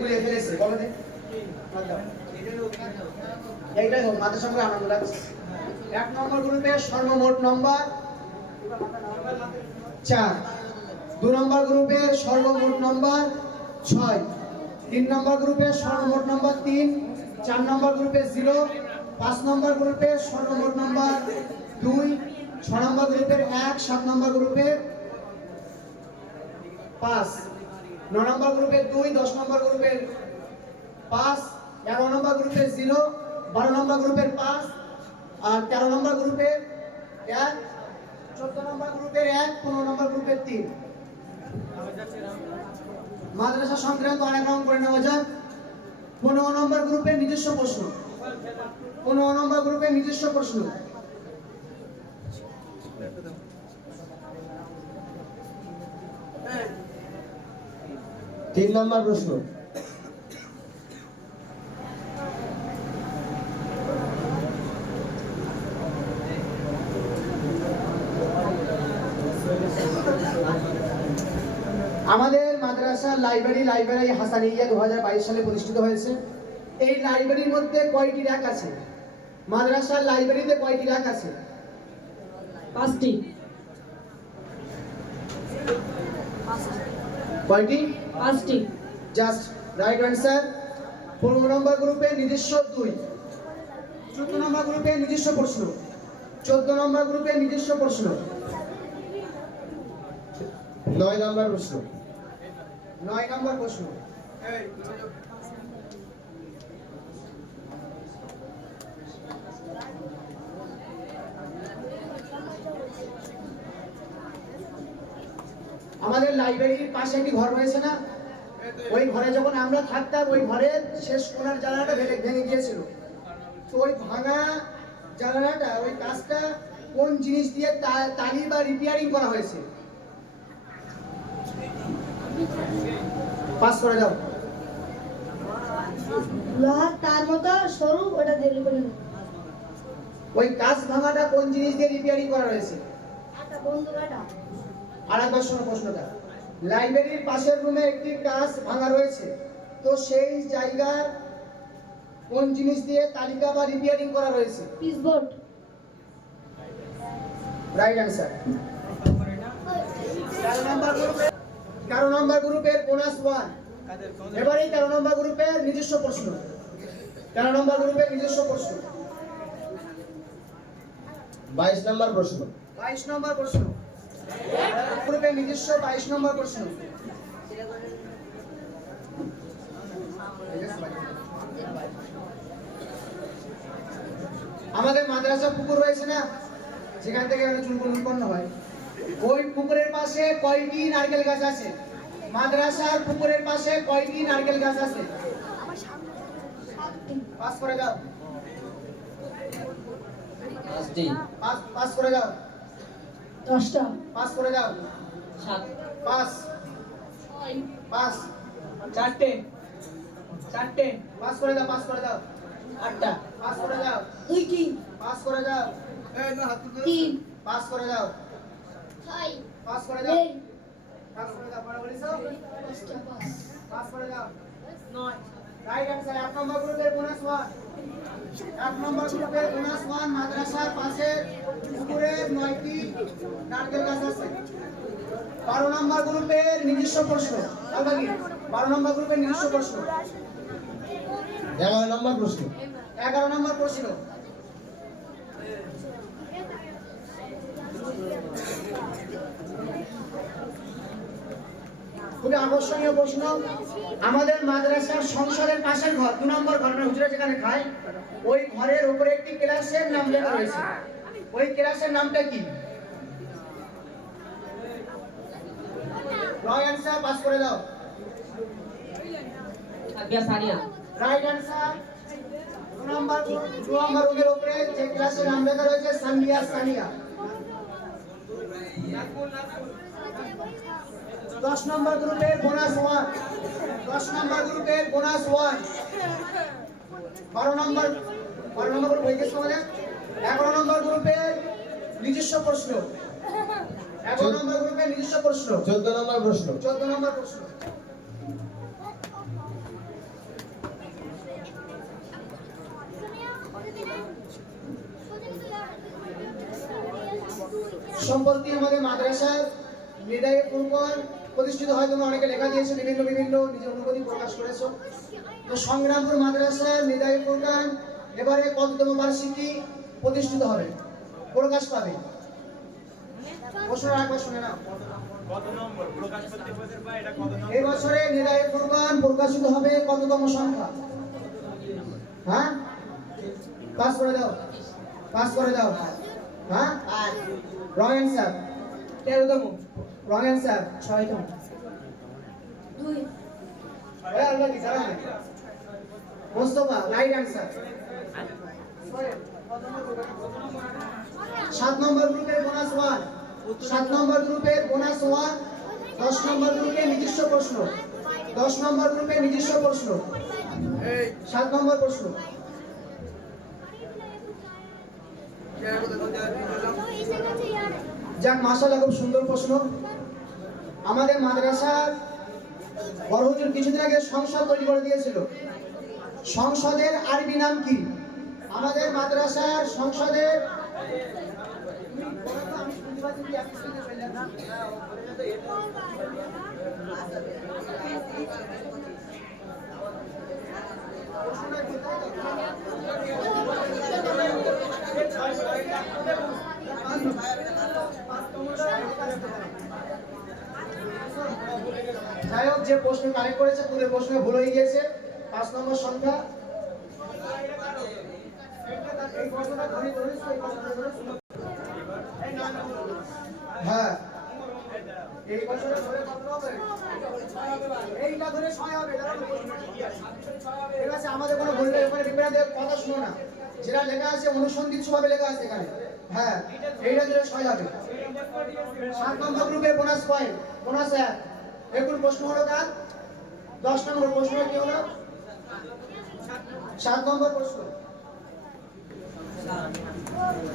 গুলিয়ে ফেলেছে বলো দে এইটাই হোক মাথার সঙ্গে আনন্দ লাগছে। 1 নম্বর গ্রুপের সর্বমোট নম্বর 4, 2 নম্বর গ্রুপের সর্বমোট নম্বর 6, 3 নম্বর গ্রুপের সর্বমোট নম্বর 3, 4 নম্বর গ্রুপে 0, 5 নম্বর গ্রুপের সর্বমোট নম্বর 2, 6 নম্বর গ্রুপের 1, 7 নম্বর গ্রুপের 5, 9 নম্বর গ্রুপের 2, 10 নম্বর গ্রুপের 5, 11 নম্বর গ্রুপের 0, 12 নম্বর গ্রুপের 5 আর 13 নম্বর গ্রুপের 1, 14 নম্বর গ্রুপের 1, 15 নম্বর গ্রুপের 3। মাদ্রাসা সংক্রান্ত অনেক রকম করে নেওয়া যাক। 15 নম্বর গ্রুপের নিজস্ব প্রশ্ন, 15 নম্বর গ্রুপের নিজস্ব প্রশ্ন। তিন নম্বর প্রশ্ন। আমাদের মাদ্রাসার লাইব্রেরি হাসানিয়া 2022 সালে প্রতিষ্ঠিত হয়েছে। এই লাইব্রেরির মধ্যে কয়টি র্যাক আছে? মাদ্রাসার লাইব্রেরিতে কয়টি র্যাক আছে? 5টি। কয়টি? 5টি। Just right answer. 15 নম্বর গ্রুপে নিজস্ব 2, 14 নম্বর গ্রুপে নিজস্ব প্রশ্ন, 14 নম্বর গ্রুপে নিজস্ব প্রশ্ন। 9 নম্বর প্রশ্ন। 9 নম্বর প্রশ্ন। আমাদের লাইব্রেরির পাশে একটি ঘর রয়েছে না, ওই ঘরে যখন আমরা থাকতাম ওই ঘরের শেষ কোণার জানালাটা ভেঙে গিয়েছিল। তো ওই ভাঙা জানালাটা, ওই কাজটা কোন জিনিস দিয়ে টালি বা রিপেয়ারিং করা হয়েছে? পাস করে দাও। লোহার তার মতো সরু, ওটা দিয়ে করে নেব। ওই কাজ ভাঙাটা কোন জিনিস দিয়ে রিপেয়ারিং করা হয়েছে? একটা বন্ধু কাটা। আরেকবার শোনো প্রশ্নটা। লাইব্রেরির পাশের রুমে একটি কাজ ভাঙা রয়েছে, তো সেই জায়গার কোন জিনিস দিয়ে তালিকা বা রিপেয়ারিং করা রয়েছে? পিসবোর্ড। Right answer. 13 নম্বর গ্রুপের বোনাস 1। এবারে 13 নম্বর গ্রুপের নিজস্ব প্রশ্ন, 13 নম্বর গ্রুপের নিজস্ব প্রশ্ন। 22 নম্বর প্রশ্ন। 22 নম্বর প্রশ্ন। গ্রুপের নিজস্ব 22 নম্বর প্রশ্ন। আমাদের মাদ্রাসা পুকুর রয়েছে না, যেখান থেকে চুনকুল উৎপন্ন হয়, ওই পুকুরের পাশে কয়টি নারকেল গাছ আছে? মাদ্রাসার পুকুরের পাশে কয়টি নারকেল গাছ আছে? পাস করে দাও। 5টি। পাস করে দাও। 10টা। পাস করে দাও। 7। পাস। 6। পাস। 4টে। পাস করে দাও। পাস করে দাও। 8টা। পাস করে দাও। 2টি। পাস করে দাও। 3। পাস করে দাও। 6। পাস করে দাও। 8। পাস করে দাও। পড়া বলিছো? 10টা পাস। পাস করে দাও। 9। Right answer. 1 নম্বর গ্রুপের বোনাস 1। 1 নম্বর গ্রুপের বোনাস 1। মাদ্রাসার পাশে পুকুরে 9টি নারকেল গাছ আছে। 12 নম্বর গ্রুপের নিজস্ব প্রশ্ন। আলবাগি 12 নম্বর গ্রুপের নিজস্ব প্রশ্ন। 11 নম্বর প্রশ্ন। 11 নম্বর প্রশ্ন। খুবই আকর্ষণীয় প্রশ্ন। আমাদের মাদ্রাসার সংসদের পাশের ঘর, 2 নম্বর ঘর, হুজুরা যেখানে খায়, ওই ঘরের উপরে একটি ক্লাসের নাম লেখা রয়েছে। ওই ক্লাসের নামটা কি? রং অ্যান্সার। পাস করে দাও। আজ্ঞা সানিয়া। Right answer. 2 নম্বর রুমের উপরে যে ক্লাসের নাম লেখা রয়েছে সানিয়া। 10 নম্বর গ্রুপের বোনাস 1। 10 নম্বর গ্রুপের বোনাস 1। 12 নম্বর গ্রুপ হয়ে গেছে আমাদের। 11 নম্বর গ্রুপের নিজস্ব প্রশ্ন। 11 নম্বর গ্রুপের নিজস্ব প্রশ্ন। 14 নম্বর প্রশ্ন। 14 নম্বর প্রশ্ন। সম্প্রতি আমাদের মাদ্রাসায় নিদায়ে ফুরকান প্রতিষ্ঠিত হয়, তোমরা অনেকে লেখা দিয়েছে, বিভিন্ন নিজের অনুভূতি প্রকাশ করেছো। তো সংগ্রামপুর মাদ্রাসায় নিদায়ে ফুরকান এবারে কততম বার্ষিকী প্রতিষ্ঠিত হবে, প্রকাশ পাবে? প্রশ্ন একবার শুনে নাও। এই বছরে নিদায়ে ফুরকান প্রকাশিত হবে কততম সংখ্যা? হ্যাঁ, পাস করে দাও, পাস করে দাও। হ্যাঁ, রং অ্যান্সার। 13তম। Wrong answer. 6তম। 2 আল্লাহ কি জানা নেই। Mostafa right answer. 7 নম্বর গ্রুপের বোনাস 1, 7 নম্বর গ্রুপের বোনাস 1, 10 নম্বর গ্রুপের নিজস্ব প্রশ্ন, 10 নম্বর গ্রুপের নিজস্ব প্রশ্ন, 7 নম্বর প্রশ্ন। যাক, মাশাআল্লাহ, খুব সুন্দর প্রশ্ন। আমাদের মাদ্রাসার বড় হুজুর কিছুদিন আগে সংসদ তৈরি করে দিয়েছিল। সংসদের আরবি নাম কি? আমাদের মাদ্রাসার সংসদের যাই হোক, যে প্রশ্ন কালেক্ট করেছে পুরো প্রশ্ন ভুল হয়ে গিয়েছে। 5 নম্বর সংখ্যা। হ্যাঁ, এই বছরে ধরে কত হবে? এইটা ধরে 6 হবে। ঠিক আছে, আমাদের কোনো ভুল নেই, এখানে বিপরীতে কথা শুনো না। যেটা লেখা আছে অনুসন্ধিৎসু ভাবে লেখা আছে এখানে। হ্যাঁ, এইটা ধরে 6 হবে। 7 নম্বর গ্রুপে বোনাস পয়েন্ট, বোনাস 1। এখন প্রশ্ন হলো কার? 10 নম্বর প্রশ্ন কি হলো? 7 নম্বর প্রশ্ন।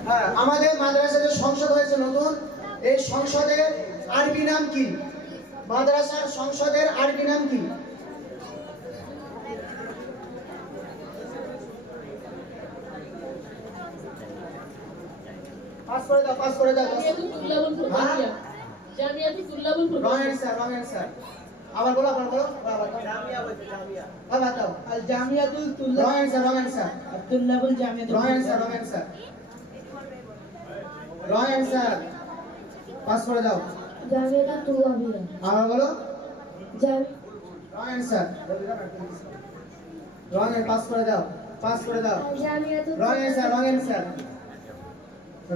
হ্যাঁ, আমাদের মাদ্রাসায় যে সংসদ হয়েছে নতুন, এই সংসদের আরবি নাম কি? মাদ্রাসার সংসদের আরবি নাম কি? পাস করে দাও, পাস করে দাও। Jamiatul Tullabul Furqania. Jamiatul Tullabul wrong Furqania. Answer, wrong answer. আবার বলো, আবার বলো। জামিয়া বলতে, জামিয়া। আবার দাও। Al Jamiatul Tullab wrong answer, wrong answer. Tullabul Jamiatul wrong answer, wrong answer. Wrong answer. Pass করে দাও। জামিয়াতুল তুল্লাবিয়া। আবার বলো। জাম রং অ্যান্সার। রং এর পাস করে দাও, পাস করে দাও। Jamiatul wrong answer, wrong answer.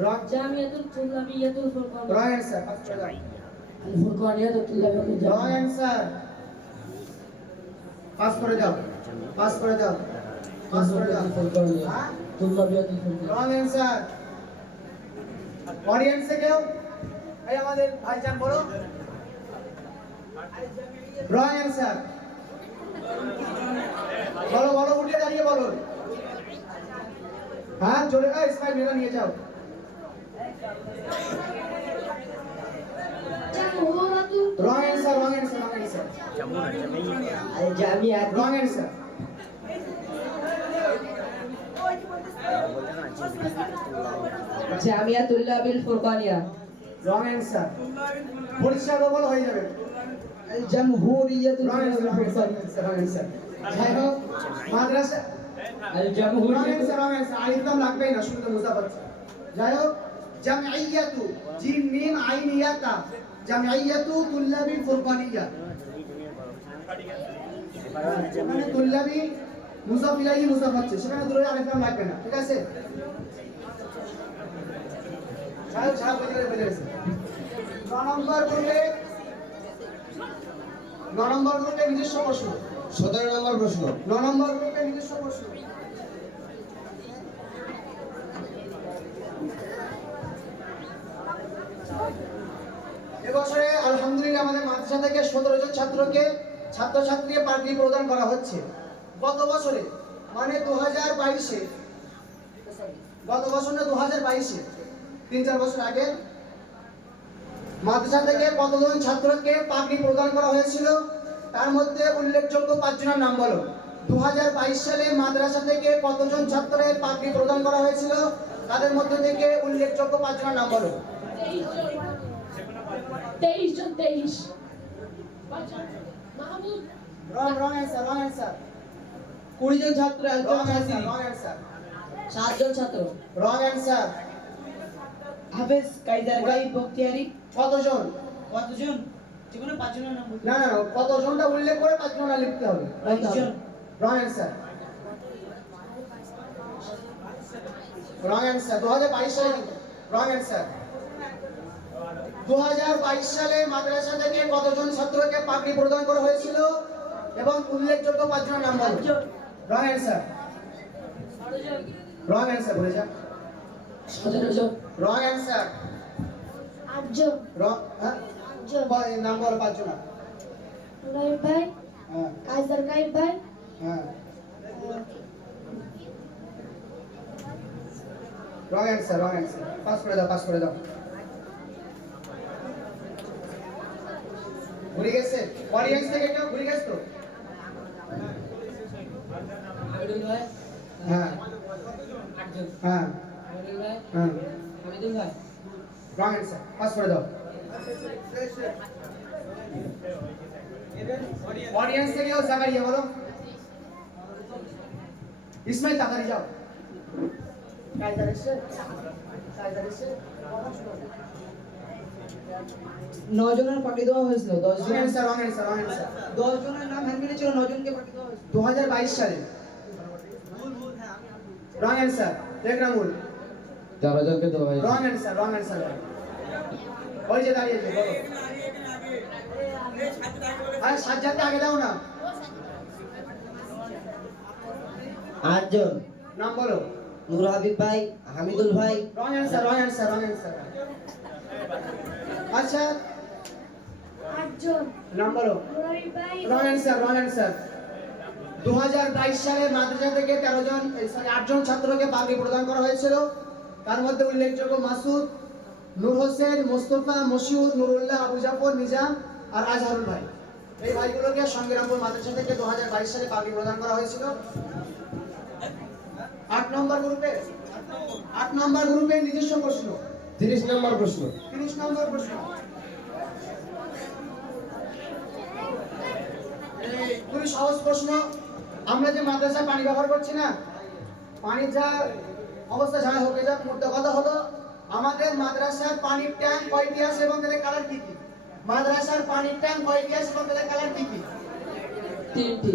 Wrong Jamiatul Tullabiatul Furqania. Wrong answer, pass করে দাও। আল ফুরকানিয়াতুল তুল্লাবিয়াতুল রং অ্যান্সার। পাস করে দাও, পাস করে দাও, পাস করে দাও। ফুরকানিয়া হ্যাঁ? তুল্লাবিয়াতুল ফুরকানিয়া রং অ্যান্সার। অডিয়েন্সে কেউ? এই আমাদের ভাইজান বলো। Wrong answer. বলো, বলো, উঠে দাঁড়িয়ে বলো। হ্যাঁ, জোরে ইসমাইল মেলা নিয়ে যাও। Jamhuratul wrong answer, wrong answer, wrong answer. Al Jamiat wrong answer. Jamiatullabil Furqania wrong answer. পরিষ্কার বলো, হয়ে যাবে। Al Jamhuriatul wrong answer, wrong answer, wrong answer. যাই হোক, মাদ্রাসা আল রং জামহুরিয়াতুল অ্যান্সার, রং অ্যান্সার। আলিফ লাম লাগবেই না, শুনতে বুঝতে পারছি। যাই হোক, জামইয়াতু, জিম মিম আইন ইয়াতা, জামইয়াতু তুল্লাবিল ফুরকানিয়া। মানে তুল্লাবি মুজাফ ইলাইহি মুজাফ হচ্ছে, সেখানে দূরে আলিফ লাম লাগবে না। ঠিক আছে, যাই হোক, সারা বুঝে গেছে। 9 নম্বর গ্রুপে, 9 নম্বর গ্রুপে নিজস্ব প্রশ্ন। 17 নম্বর প্রশ্ন। 9 নম্বর গ্রুপে নিজস্ব প্রশ্ন। এবছরে আলহামদুলিল্লাহ আমাদের মাদ্রাসা থেকে 17 জন ছাত্রছাত্রীকে পাগড়ি প্রদান করা হচ্ছে। গত বছরে মানে 2022-এ, গত বছর না 2022-এ, 3-4 বছর আগে মাদ্রাসা থেকে কতজন ছাত্রকে পাগড়ি প্রদান করা হয়েছিল? তার মধ্যে উল্লেখযোগ্য 5 জনের নাম বলো। 2022 সালে মাদ্রাসা থেকে কতজন ছাত্রের পাগড়ি প্রদান করা হয়েছিল? তাদের মধ্যে থেকে উল্লেখযোগ্য 5 জনের নাম বলো। 23 জন 23 মাহমুদ রং অ্যান্সার 20 জন ছাত্র রং অ্যান্সার 7 জন ছাত্র রং অ্যান্সার হাফেজ কাইজার গাইব বখতিয়ারি কতজন কতজন যেকোনো 5 জনের নাম বলুন না কতজনটা উল্লেখ করে 5 জনটা লিখতে হবে 5 জন রং অ্যান্সার 2022 সালে রং অ্যান্সার 2022 সালে মাদ্রাসা থেকে কতজন ছাত্রকে পাগড়ি প্রদান করা হয়েছিল এবং উল্লেখযোগ্য 5 জনের নাম বলুন রং অ্যান্সার বলে যা 17 জন রং অ্যান্সার 8 জন রং হ্যাঁ নাম বলো 5 জন নুরাইব ভাই হ্যাঁ কাইজার গাইব ভাই হ্যাঁ রং অ্যান্সার পাস করে দাও ভুলে গেছে অডিয়েন্স থেকে কেউ ভুলে গেছে তো আমিদুল ভাই হ্যাঁ 8 জন হ্যাঁ আমিদুল ভাই হ্যাঁ আমিদুল ভাই রং অ্যান্সার পাস করে দাও অডিয়েন্স থেকে কেউ জাকারিয়া বলো ইসমাইল তাকারি যাও কায়দার এসে 9 জনের পার্টি দেওয়া হয়েছিল 10 রং জন অ্যান্সার 10 জনের নাম হ্যান্ডবিলে ছিল 9 জনকে পার্টি দেওয়া হয়েছিল 2022 সালে রং অ্যান্সার টেকরামুল 13 জনকে দেওয়া হয়েছে রং অ্যান্সার ওই যে দাঁড়িয়েছে বলো আরে সাজ্জাদকে আগে দাও না 8 জন নাম বলো নূর হাবিব ভাই হামিদুল ভাই রং অ্যান্সার আচ্ছা 8 জন নাম বলো নুরাইব ভাই রং অ্যান্সার 2022 সালে মাদ্রাসা থেকে 8 জন ছাত্রকে পাগড়ি প্রদান করা হয়েছিল তার মধ্যে উল্লেখযোগ্য মাসুদ নূর হোসেন মোস্তফা মশিউর নুরুল্লাহ আবু জাফর নিজাম আর আজহারুল ভাই এই ভাইগুলোকে সংগ্রামপুর মাদ্রাসা থেকে 2022 সালে পাগড়ি প্রদান করা হয়েছিল 8 নম্বর গ্রুপে নিজস্ব প্রশ্ন 30 নম্বর প্রশ্ন 30 নম্বর প্রশ্ন খুবই সহজ প্রশ্ন আমরা যে মাদ্রাসায় পানি ব্যবহার করছি না পানির যা অবস্থা যাই হোক যা মোদ্দা কথা হলো আমাদের মাদ্রাসার পানির ট্যাঙ্ক কয়টি আছে এবং তাদের কালার কি মাদ্রাসার পানির ট্যাঙ্ক কয়টি আছে এবং তাদের কালার কি 3টি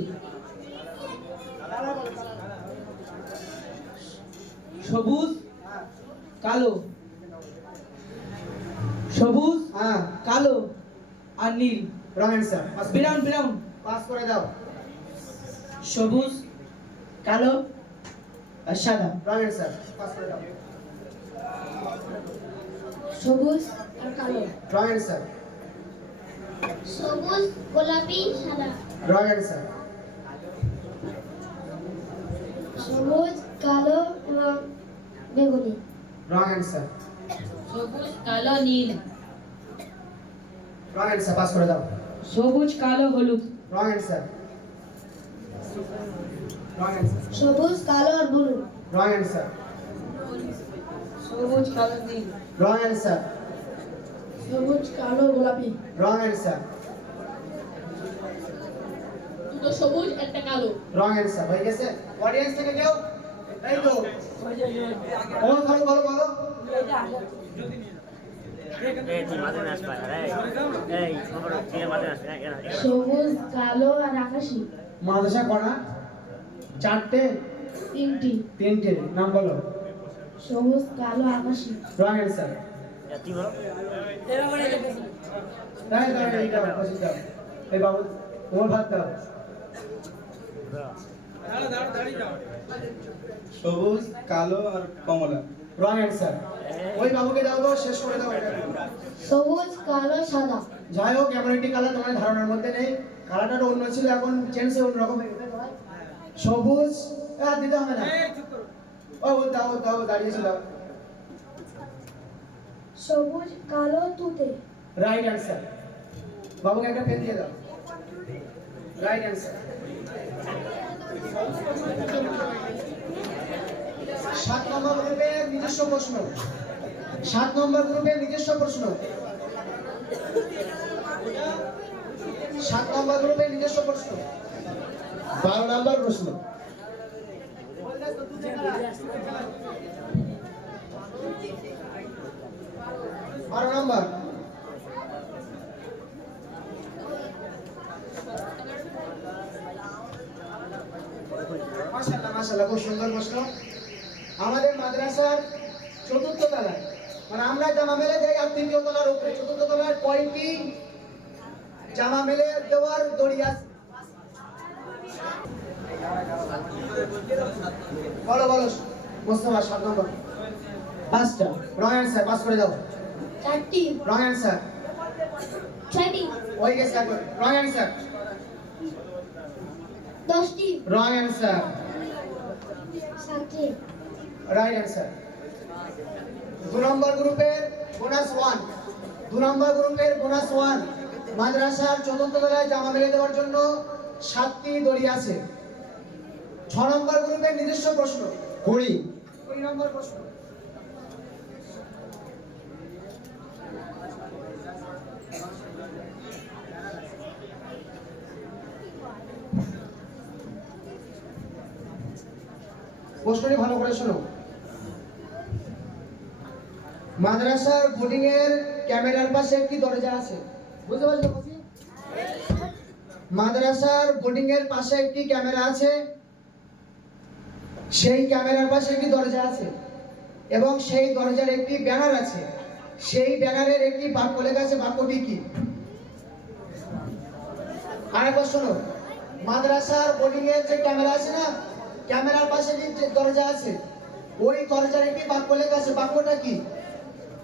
সবুজ হ্যাঁ কালো সবুজ হ্যাঁ কালো আর নীল রং অ্যান্সার ব্রাউন পাস করে দাও সবুজ কালো আর সাদা রং অ্যান্সার পাস করে দাও সবুজ আর কালো রং অ্যান্সার সবুজ গোলাপি সাদা রং অ্যান্সার সবুজ কালো এবং বেগুনি রং অ্যান্সার সবুজ কালো নীল রং অ্যান্সার পাস করে দাও সবুজ কালো হলুদ রং অ্যান্সার রং অ্যান্সার সবুজ কালো আর ব্লু রং অ্যান্সার সবুজ কালো নীল রং অ্যান্সার সবুজ কালো গোলাপি রং অ্যান্সার দুটো সবুজ একটা কালো রং অ্যান্সার হয়ে গেছে অডিয়েন্স থেকে কেউ এই তো বলো এই তুই মাঝে নাচ পায় এই খবর ঠিক মাঝে নাচ সবুজ কালো আর আকাশি মাদ্রাসা করা চারটে 3টি নাম বলো সবুজ কালো আকাশি রং অ্যান্সার তুই বলো এই বাবু তোমার ভাত দাও সবুজ কালো আর কমলা রং অ্যান্সার ওই বাবুকে দাও তো শেষ করে দাও এটা সবুজ কালো সাদা যাই হোক এমন একটি কালার তোমার ধারণার মধ্যে নেই কালারটা অন্য ছিল এখন চেঞ্জ অন্য রকম হয়ে গেছে সবুজ দিতে হবে না ও দাও দাঁড়িয়েছিল সবুজ কালো তুতে রাইট অ্যান্সার বাবুকে একটা পেন দিয়ে দাও রাইট অ্যান্সার 7 নম্বর গ্রুপে নিজস্ব প্রশ্ন 7 নম্বর গ্রুপের নিজস্ব প্রশ্ন। 7 নম্বর গ্রুপের নিজস্ব প্রশ্ন। 12 নম্বর প্রশ্ন। 12 নম্বর। মাশাআল্লাহ মাশাআল্লাহ, খুব সুন্দর প্রশ্ন। আমাদের মাদ্রাসার চতুর্থ তলায়, মানে আমরা জামা মেলে যাই আর তৃতীয় তলার উপরে, চতুর্থ তলায় কয়টি জামা মেলে দেওয়ার দড়ি আছে? বলো বলো মোস্তফা। 7 নম্বর। 5টা। রং অ্যান্সার, পাস করে দাও। 4টি। Wrong answer. 6টি। ওই গেছে একবার। Wrong answer. 10টি। Wrong answer. 7টি। Right answer. 2 নম্বর গ্রুপের বোনাস 1। 2 নম্বর গ্রুপের বোনাস 1। মাদ্রাসার চতুর্থ তলায় জামা মেলে দেওয়ার জন্য 7টি দড়ি আছে। 6 নম্বর গ্রুপের নিজস্ব প্রশ্ন। 20। 20 নম্বর প্রশ্ন। প্রশ্নটি ভালো করে শোনো। মাদ্রাসার বোর্ডিং এর ক্যামেরার পাশে একটি দরজা আছে, বুঝতে পারছো? মাদ্রাসার বোর্ডিং এর পাশে একটি ক্যামেরা আছে, সেই ক্যামেরার পাশে একটি দরজা আছে এবং সেই দরজার একটি ব্যানার আছে। সেই ব্যানারের একটি বাক্য লেখা আছে, বাক্যটি কি? আরেকবার শোনো। মাদ্রাসার বোর্ডিং এর যে ক্যামেরা আছে না, ক্যামেরার পাশে যে দরজা আছে, ওই দরজার একটি বাক্য লেখা আছে, বাক্যটা কি?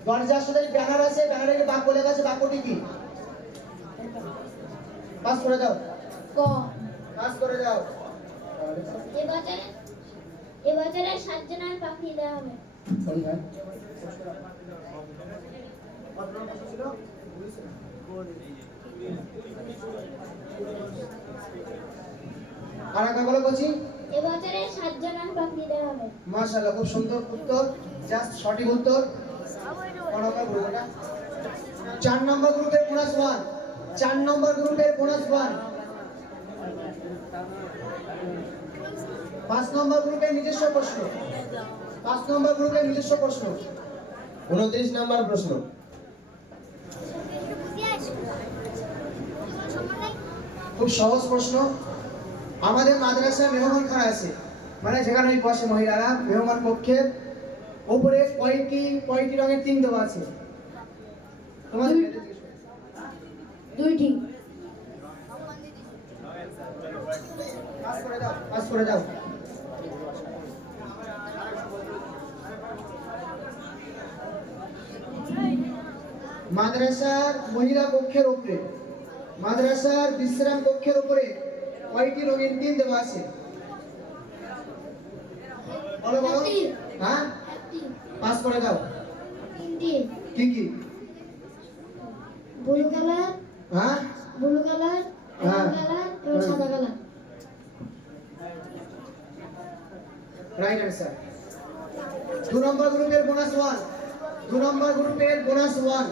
দরজার সাথে ব্যানার আছে, ব্যানারে একটি বাক্য লেখা আছে, বাক্যটি কি? পাস করে দাও। ক। পাস করে দাও। এবছরে 7 জনের পাখি দেওয়া হবে। আর একবার বলো কোচি। এবছরে 7 জনের পাখি দেওয়া হবে। মাশাআল্লাহ, খুব সুন্দর উত্তর, জাস্ট সঠিক উত্তর। 4 নম্বর গ্রুপের বোনাস 1। 4 নম্বর গ্রুপের বোনাস 1। 5 নম্বর গ্রুপের নিজস্ব প্রশ্ন। 5 নম্বর গ্রুপের নিজস্ব প্রশ্ন। 29 নম্বর প্রশ্ন। খুব সহজ প্রশ্ন। আমাদের মাদ্রাসায় মেহমান খানা আছে, মানে যেখানে ওই বসে মহিলারা, মেহমান কক্ষের উপরে কয়টি রঙের টিন দেওয়া আছে? তোমাদের 2টি। পাস করে দাও, পাস করে দাও। মাদ্রাসার মহিলা কক্ষের উপরে, মাদ্রাসার বিশ্রাম কক্ষের উপরে কয়টি রঙিন টিন দেওয়া আছে? বলো বলো। একটি। হ্যাঁ, 1টি। পাস করে দাও। 3টি। কি কি? ব্লু কালার, হ্যাঁ, ব্লু কালার, হ্যাঁ। কালার এবং সাদা কালার। Right answer. 2 নম্বর গ্রুপের বোনাস 1। 2 নম্বর গ্রুপের বোনাস 1।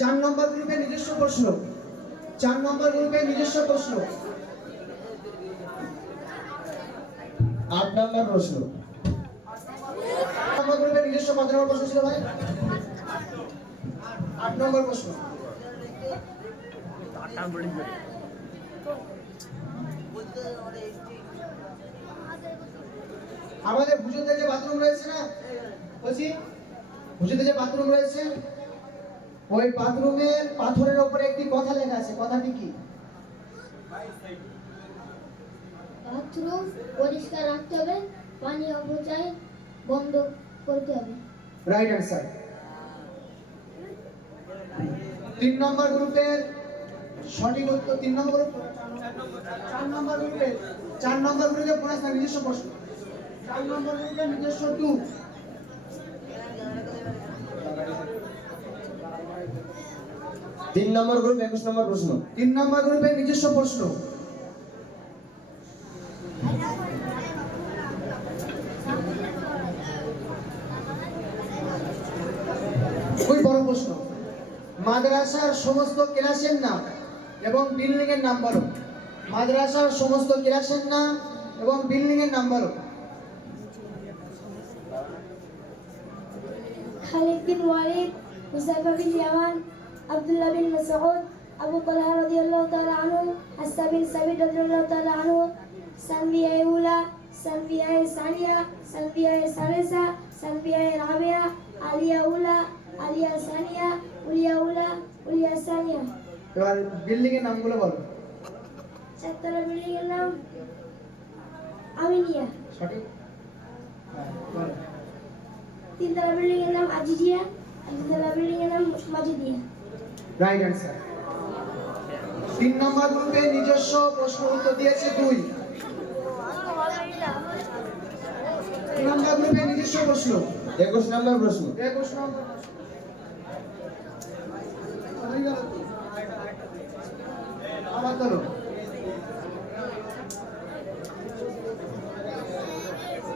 4 নম্বর গ্রুপের নিজস্ব প্রশ্ন। 4 নম্বর গ্রুপের নিজস্ব প্রশ্ন। 8 নম্বর প্রশ্ন। 8 নম্বর গ্রুপের নিজস্ব কত নম্বর প্রশ্ন ছিল ভাই? 8 নম্বর প্রশ্ন। আমাদের ভুজুতে যে বাথরুম রয়েছে না, বলছি ভুজুতে যে বাথরুম রয়েছে, ওই বাথরুমের পাথরের উপরে একটি কথা লেখা আছে, কথাটি কি? বাথরুম পরিষ্কার রাখতে হবে, পানি অপচয় বন্ধ করতে হবে। Right answer. 3 নম্বর গ্রুপের সঠিক উত্তর। 3 নম্বর গ্রুপ, 4 নম্বর গ্রুপের 4 নম্বর গ্রুপের বোনাস নিজস্ব প্রশ্ন। 4 নম্বর গ্রুপের নিজস্ব 2। 3 নম্বর গ্রুপ 21 নম্বর প্রশ্ন। 3 নম্বর গ্রুপের নিজস্ব প্রশ্ন। মাদ্রাসার সমস্ত ক্লাসের নাম এবং বিল্ডিং এর নাম বলো। মাদ্রাসার সমস্ত ক্লাসের নাম এবং বিল্ডিং এর নাম বলো। খালিদ বিন ওয়ালিদ, হুযায়ফা বিন ইয়ামান, আব্দুল্লাহ বিন মাসউদ, আবু তালহা রাদিয়াল্লাহু তাআলা আনহু, হাসসান বিন সাবিত রাদিয়াল্লাহু তাআলা আনহু, সানবিয়ায়ে উলা, সানবিয়ায়ে সানিয়া, সানবিয়ায়ে সালিসা, সানবিয়ায়ে রাবিয়া, আলিয়া উলা, আলিয়া সানিয়া, উলিয়া উলা, উলিয়া সানিয়া। এবার বিল্ডিং এর নামগুলো বলো। চারতলা বিল্ডিং এর নাম আমিনিয়া। সঠিক? হ্যাঁ, বলো। তিনতলা বিল্ডিং এর নাম আজিজিয়া, আর দুতলা বিল্ডিং এর নাম মাজিদিয়া। Right answer. 3 নম্বর গ্রুপে নিজস্ব প্রশ্ন উত্তর দিয়েছে 2। 3 নম্বর গ্রুপে নিজস্ব প্রশ্ন 21 নম্বর প্রশ্ন। 21 নম্বর প্রশ্ন। হয়ে গেল তো? আবার ধরো।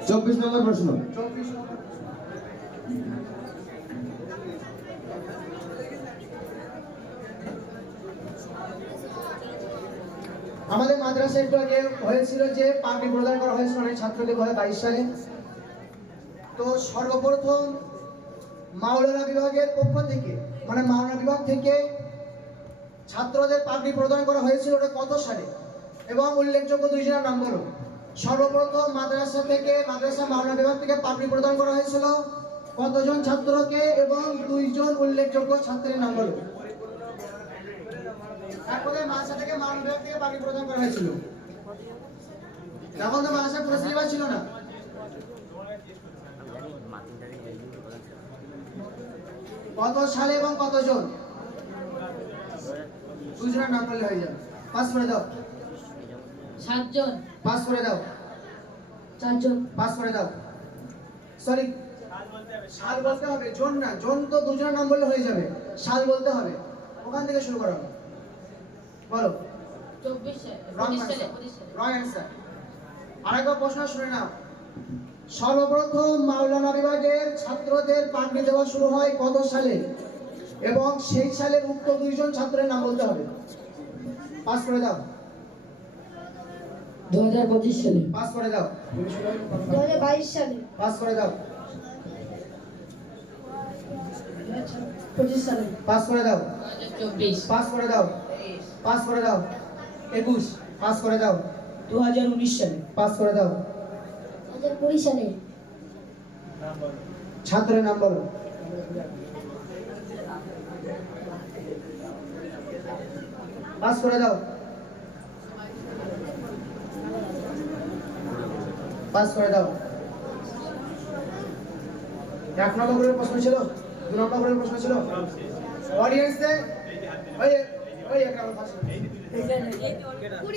24 নম্বর প্রশ্ন। 24 নম্বর। আমাদের মাদ্রাসায় একটু আগে হয়েছিল যে পাগড়ি প্রদান করা হয়েছিল অনেক ছাত্রকে 2022 সালে। তো সর্বপ্রথম মাওলানা বিভাগের পক্ষ থেকে মানে মাওলানা বিভাগ থেকে ছাত্রদের পাগড়ি প্রদান করা হয়েছিল ওটা কত সালে এবং উল্লেখযোগ্য 2 জনের নাম বলো। সর্বপ্রথম মাদ্রাসা থেকে মাদ্রাসা মাওলানা বিভাগ থেকে পাগড়ি প্রদান করা হয়েছিল কতজন ছাত্রকে এবং 2 জন উল্লেখযোগ্য ছাত্রের নাম বলো। তারপরে মাদ্রাসা থেকে মাওলানা বিভাগ থেকে পাগড়ি প্রদান করা হয়েছিল। তখন তো মাদ্রাসা পুরো সিলেবাস ছিল না। কত সালে এবং কতজন? 2 জনের নাম বললে হয়ে যাবে। পাস করে দাও। 7 জন, পাস করে দাও। 4 জন। পাস করে দাও। সরি, সাল বলতে হবে, জন না। জন তো 2 জনের নাম বললে হয়ে যাবে। সাল বলতে হবে। ওখান থেকে শুরু করো। বলো। 24 সালে, রং 25 সালে, অ্যান্সার। 25 সালে। Wrong answer. আরেকবার প্রশ্ন শুনে নাও। সর্বপ্রথম মাওলানা বিভাগের ছাত্রদের পাগড়ি দেওয়া শুরু হয় কত সালে এবং সেই সালের উক্ত 2 জন ছাত্রের নাম বলতে হবে। পাস করে দাও। 2025 সালে। পাস করে দাও। 2022 সালে। পাস করে দাও। 25 সালে। পাস করে দাও। 2024, পাস করে দাও। পাস করে দাও। 21। পাস করে দাও। 2019 সালে। পাস করে দাও। 2020 সালে। ছাত্রের নাম বলো। পাস করে দাও। পাস করে দাও। 1 নম্বর গ্রুপের প্রশ্ন ছিল, 2 নম্বর গ্রুপের প্রশ্ন ছিল। অডিয়েন্সে ওই একটা পাস করে।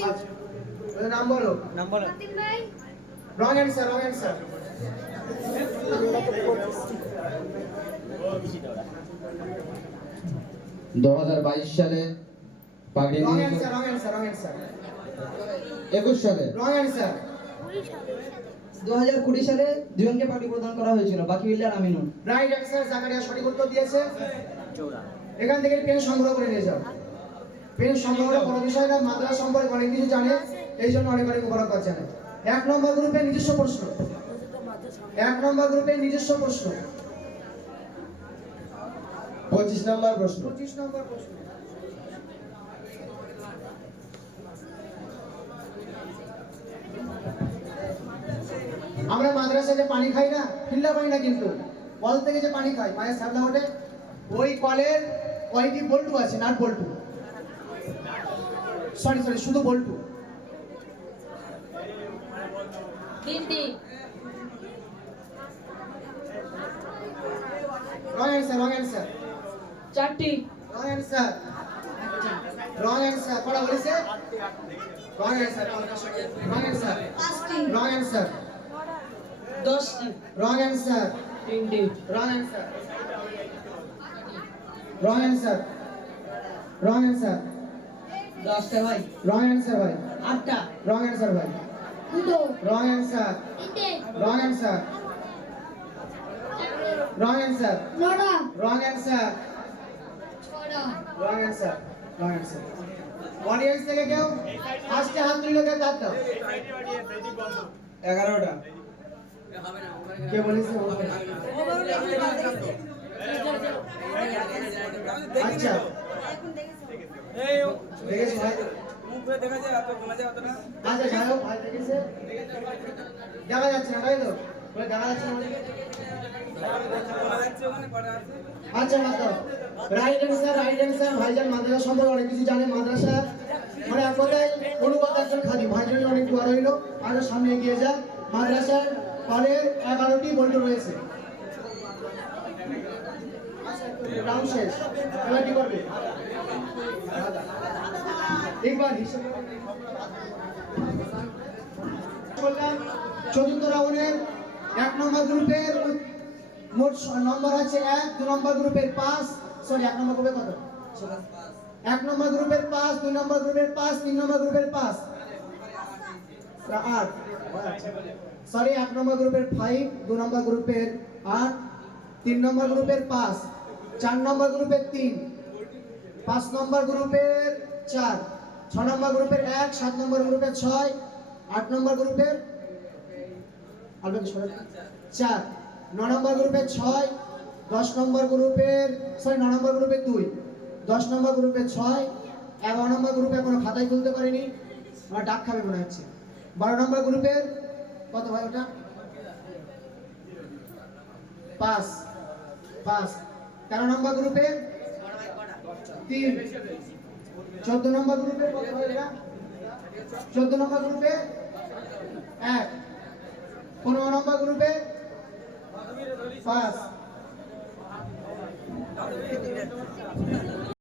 আচ্ছা, নাম বলো। ফাতিম ভাই। Wrong answer, wrong answer. 2022 সালে পাগড়ি রং দিয়ে answer, wrong answer, wrong answer. 21 সালে রং অ্যান্সার। 2020 সালে 2 জনকে পাগড়ি প্রদান করা হয়েছিল, বাকি বিল্লার আমিনুল। Right answer. জাকারিয়া সঠিক উত্তর দিয়েছে। 14 এখান থেকে পেন সংগ্রহ করে নিয়ে যাও। পেন সংগ্রহটা বড় বিষয় না, মাদ্রাসা সম্পর্কে অনেক কিছু জানে, এই জন্য অনেক অনেক উপকার জানে। 1 নম্বর গ্রুপে নিজস্ব প্রশ্ন। 1 নম্বর গ্রুপে নিজস্ব প্রশ্ন। 25 নম্বর প্রশ্ন। 25 নম্বর প্রশ্ন। আমরা মাদ্রাসায় যে পানি খাই না, ফিল্টার পানি না কিন্তু কল থেকে যে পানি খাই, মায়ের সাবলা ওঠে, ওই কলের কয়টি বল্টু আছে? নাট বল্টু। সরি, শুধু বল্টু। 3টি, রং অ্যান্সার, রং অ্যান্সার। 4টি, রং অ্যান্সার। Wrong answer. পড়া বলেছে রং অ্যান্সার। Wrong answer. 5টি। Wrong answer. 10টি। Wrong answer. 3টি। Wrong answer. Wrong answer. Wrong answer. 10টা ভাই। রং অ্যান্সার ভাই। 8টা। রং অ্যান্সার ভাই। 2টো। Wrong answer. 3টে। Wrong answer. Wrong answer. 9টা। Wrong answer. 6টা। Wrong answer, wrong answer. Audience থেকে কেউ ফার্স্টে হাত তুলে কেউ দাঁত দাও। 11টা। কে বলেছে? আচ্ছা দেখেছো ভাই? আচ্ছা যাই হোক, ভাই দেখেছে, দেখা যাচ্ছে না তাই তো? বলে দেখা যাচ্ছে না মানে? আচ্ছা মাত্র রাইট অ্যান্সার। ভাইজান মাদ্রাসা সম্পর্কে অনেক কিছু জানে। মাদ্রাসা মানে এক কথায় অনুবাদ একজন খাদি। ভাইজান অনেক দোয়া রইল, আরো সামনে এগিয়ে যা। মাদ্রাসার পরে 11টি বল্টু রয়েছে। রাউন্ড শেষ, এবার কি করবে? একবার হিসেব করলাম। চতুর্থ রাউন্ডের 1 নম্বর গ্রুপের মোট নম্বর আছে 1, 2 নম্বর গ্রুপের 5, সরি 1 নম্বর গ্রুপে কত? 1 নম্বর গ্রুপের 5, 2 নম্বর গ্রুপের 5, 3 নম্বর গ্রুপের 5, 8, সরি 1 নম্বর গ্রুপের 5, 2 নম্বর গ্রুপের 8, 3 নম্বর গ্রুপের 5, 4 নম্বর গ্রুপের 3, 5 নম্বর গ্রুপের 4, 6 নম্বর গ্রুপের 1, 7 নম্বর গ্রুপের 6, 8 নম্বর গ্রুপের 4, 9 নম্বর গ্রুপের 6, 10 নম্বর গ্রুপের 9 নম্বর গ্রুপের 2, 10 নম্বর গ্রুপের 6, 11 নম্বর গ্রুপে এখনো খাতায় তুলতে পারিনি, আমার ডাক খাবে মনে হচ্ছে। 12 নম্বর গ্রুপের কত ভাই ওটা? 5, 13 নম্বর গ্রুপের 3, 14 নম্বর গ্রুপের কত ভাই এটা? 14 নম্বর গ্রুপে 1, 15 নম্বর গ্রুপে 5,